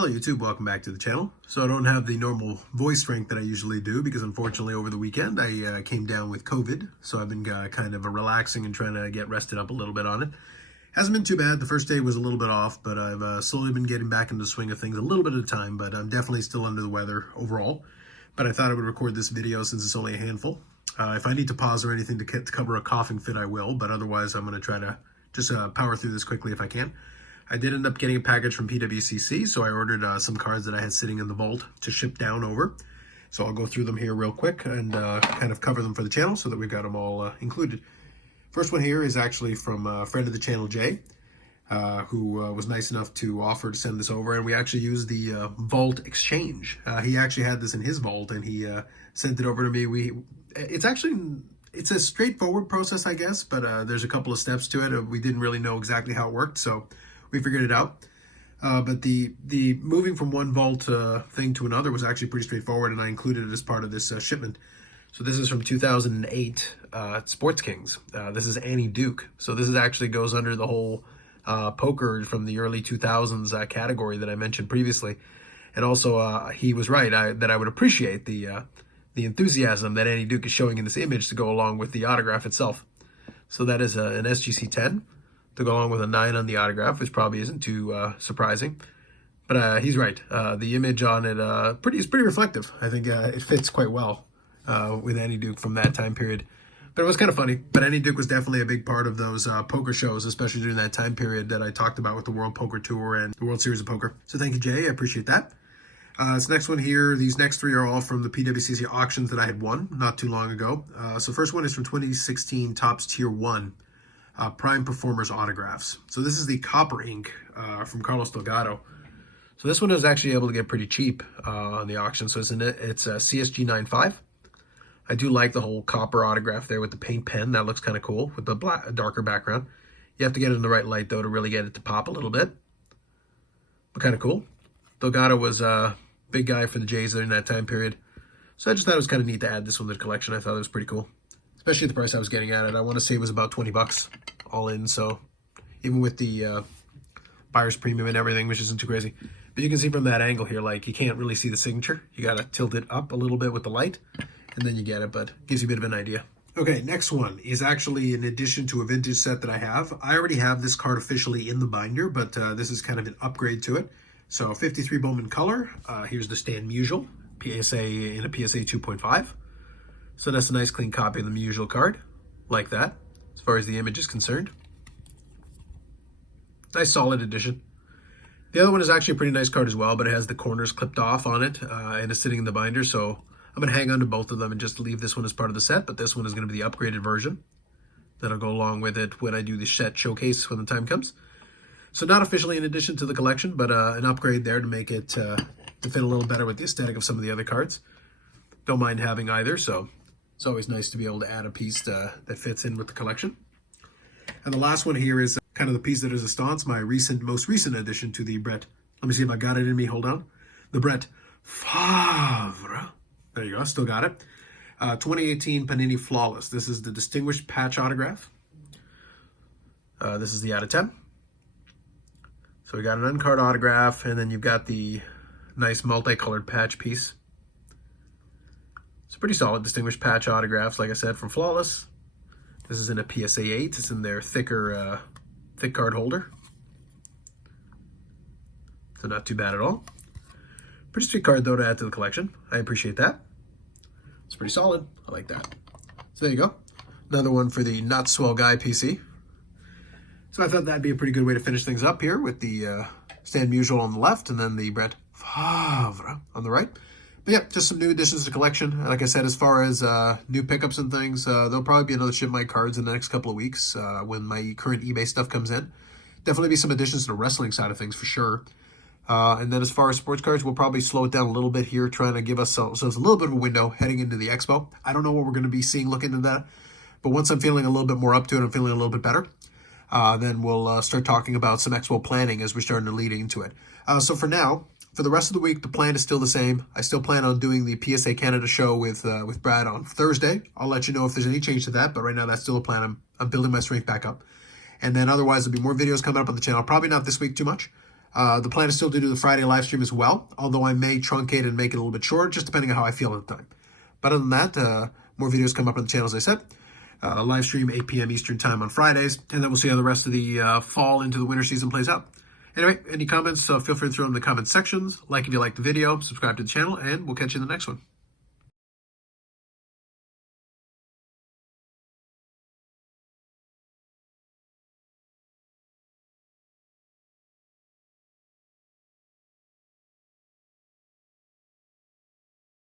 Hello YouTube, welcome back to the channel. So I don't have the normal voice strength that I usually do because unfortunately over the weekend I came down with COVID. So I've been kind of relaxing and trying to get rested up a little bit on it. Hasn't been too bad. The first day was a little bit off, but I've slowly been getting back into the swing of things a little bit at a time, but I'm definitely still under the weather overall. But I thought I would record this video since it's only a handful. If I need to pause or anything to cover a coughing fit, I will, but otherwise I'm going to try to just power through this quickly if I can. I did end up getting a package from PWCC, so I ordered some cards that I had sitting in the vault to ship down over. So I'll go through them here real quick and kind of cover them for the channel so that we've got them all included. First one here is actually from a friend of the channel, Jay, who was nice enough to offer to send this over, and we actually used the vault exchange. He actually had this in his vault, and he sent it over to me. It's a straightforward process, I guess, but there's a couple of steps to it. We didn't really know exactly how it worked, so we figured it out. But the moving from one vault thing to another was actually pretty straightforward, and I included it as part of this shipment. So this is from 2008 Sports Kings. This is Annie Duke. So this actually goes under the whole poker from the early 2000s category that I mentioned previously. And also he was right that I would appreciate the enthusiasm that Annie Duke is showing in this image to go along with the autograph itself. So that is an SGC 10. To go along with a 9 on the autograph, which probably isn't too surprising. But he's right. The image on it is pretty reflective. I think it fits quite well with Annie Duke from that time period. But it was kind of funny. But Annie Duke was definitely a big part of those poker shows, especially during that time period that I talked about with the World Poker Tour and the World Series of Poker. So thank you, Jay. I appreciate that. This next one here, these next three are all from the PWCC auctions that I had won not too long ago. So first one is from 2016 Topps Tier 1. Prime Performers autographs. So this is the copper ink from Carlos Delgado. So this one is actually able to get pretty cheap on the auction. So it's a CSG 9.5. I do like the whole copper autograph there with the paint pen. That looks kind of cool with the darker background. You have to get it in the right light though to really get it to pop a little bit. But kind of cool. Delgado was a big guy for the Jays during that time period. So I just thought it was kind of neat to add this one to the collection. I thought it was pretty cool. Especially the price I was getting at it. I want to say it was about 20 bucks all in. So even with the buyer's premium and everything, which isn't too crazy. But you can see from that angle here, like you can't really see the signature. You got to tilt it up a little bit with the light and then you get it, but gives you a bit of an idea. Okay, next one is actually in addition to a vintage set that I have. I already have this card officially in the binder, but this is kind of an upgrade to it. So 53 Bowman color. Here's the Stan Musial, PSA in a PSA 2.5. So that's a nice clean copy of the Musial card, like that, as far as the image is concerned. Nice solid edition. The other one is actually a pretty nice card as well, but it has the corners clipped off on it and it's sitting in the binder. So I'm going to hang on to both of them and just leave this one as part of the set, but this one is going to be the upgraded version. That'll go along with it when I do the set showcase when the time comes. So not officially in addition to the collection, but an upgrade there to make it to fit a little better with the aesthetic of some of the other cards. Don't mind having either, so it's always nice to be able to add a piece that fits in with the collection. And the last one here is kind of the piece that is estanched, my most recent addition to the Brett. Let me see if I got it in me. Hold on. The Brett Favre. There you go. Still got it. 2018 Panini Flawless. This is the distinguished patch autograph. This is the out of 10. So we got an uncard autograph, and then you've got the nice multicolored patch piece. It's pretty solid distinguished patch autographs, like I said, from Flawless. This is in a PSA 8. It's in their thick card holder. So not too bad at all. Pretty sweet card though to add to the collection. I appreciate that. It's pretty solid. I like that. So there you go. Another one for the Not Swell Guy PC. So I thought that'd be a pretty good way to finish things up here with the Stan Musial on the left and then the Brett Favre on the right. But yeah, just some new additions to the collection. Like I said, as far as new pickups and things, there'll probably be another ship my cards in the next couple of weeks when my current eBay stuff comes in. Definitely be some additions to the wrestling side of things for sure. And then as far as sports cards, we'll probably slow it down a little bit here, trying to give ourselves a little bit of a window heading into the expo. I don't know what we're going to be seeing looking into that. But once I'm feeling a little bit more up to it, I'm feeling a little bit better. Then we'll start talking about some expo planning as we're starting to lead into it. So for now, for the rest of the week, the plan is still the same. I still plan on doing the PSA Canada show with Brad on Thursday. I'll let you know if there's any change to that, but right now that's still a plan. I'm building my strength back up. And then otherwise, there'll be more videos coming up on the channel. Probably not this week too much. The plan is still to do the Friday live stream as well, although I may truncate and make it a little bit shorter, just depending on how I feel at the time. But other than that, more videos come up on the channel, as I said. Live stream 8 p.m. Eastern time on Fridays, and then we'll see how the rest of the fall into the winter season plays out. Anyway, any comments, feel free to throw them in the comments sections. Like if you like the video, subscribe to the channel, and we'll catch you in the next one.